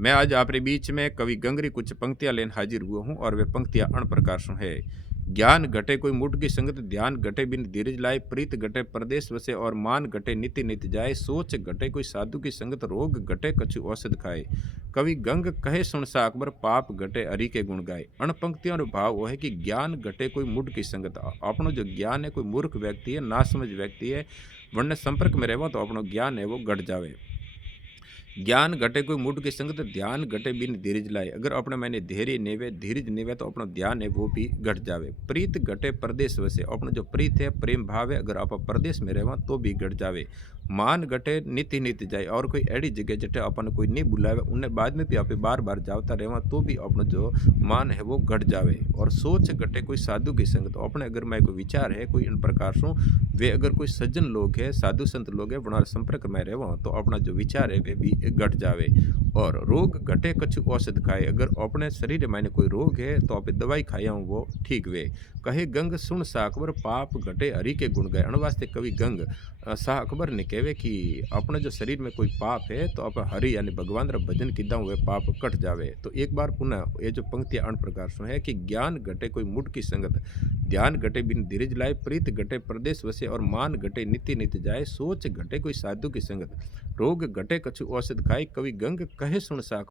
मैं आज आपके बीच में कवि गंगरी कुछ पंक्तियां लेने हाजिर हुआ हूँ और वे पंक्तियां अण प्रकार से है। ज्ञान घटे कोई मुठ की संगत, ध्यान घटे बिन धीरज लाए, प्रीत घटे परदेश वसे और मान घटे नित्य नित्य जाए, सोच घटे कोई साधु की संगत, रोग घटे कछु औषध खाए। कवि गंग कहे सुन सा अकबर, पाप घटे हरि के गुण गाए। अण पंक्तियों का भाव वो है कि ज्ञान घटे कोई मुठ की संगत, अपनो जो ज्ञान है कोई मूर्ख व्यक्ति है, ना समझ व्यक्ति है, वरने संपर्क में रहो तो अपनो ज्ञान है वो घट जावे। ज्ञान घटे कोई मूड की संगत, ध्यान घटे बिन धीरज लाए। अगर अपने मैंने धैर्य नेवे धीरज नेवे तो अपना ध्यान है वो भी घट जावे। प्रीत घटे परदेश वसे, अपना जो प्रीत है प्रेम भाव है अगर आप परदेश में रहवा तो भी घट जावे। मान घटे नित्य नित्य जाए, और कोई ऐसी जगह जटे अपन कोई नहीं बुलावे उन्हें बाद में भी आप बार बार जाता रहवा तो भी अपना जो मान है वो घट जावे। और सोच घटे कोई साधु की संगत, अपने अगर मैं कोई विचार है कोई इन प्रकार से वे अगर कोई सज्जन लोग है साधु संत लोग है वनार संपर्क में रहवा तो अपना जो विचार है वे भी घट जावे। और रोग घटे कछु औषध खाए, अगर अपने शरीर में कोई रोग है तो आप दवाई खाया वो ठीक वे। कहे गंग सुन सा अकबर, पाप घटे हरि के गुण गाए। अणवास्ते कवि गंग शाह अकबर ने कहे कि अपने जो शरीर में कोई पाप है तो आप हरि यानी भगवान रा भजन किदा हुए पाप कट जावे। तो एक बार पुनः ये जो पंक्तियां अण प्रकार से है कि ज्ञान घटे कोई मुठ की संगत, ध्यान घटे बिन धीरज लाए, प्रीत घटे प्रदेश वसे और मान घटे नित्य नित्य जाए, सोच घटे कोई साधु की संगत, रोग घटे कछु औषध खाए। कवि गंग कहे सुन सा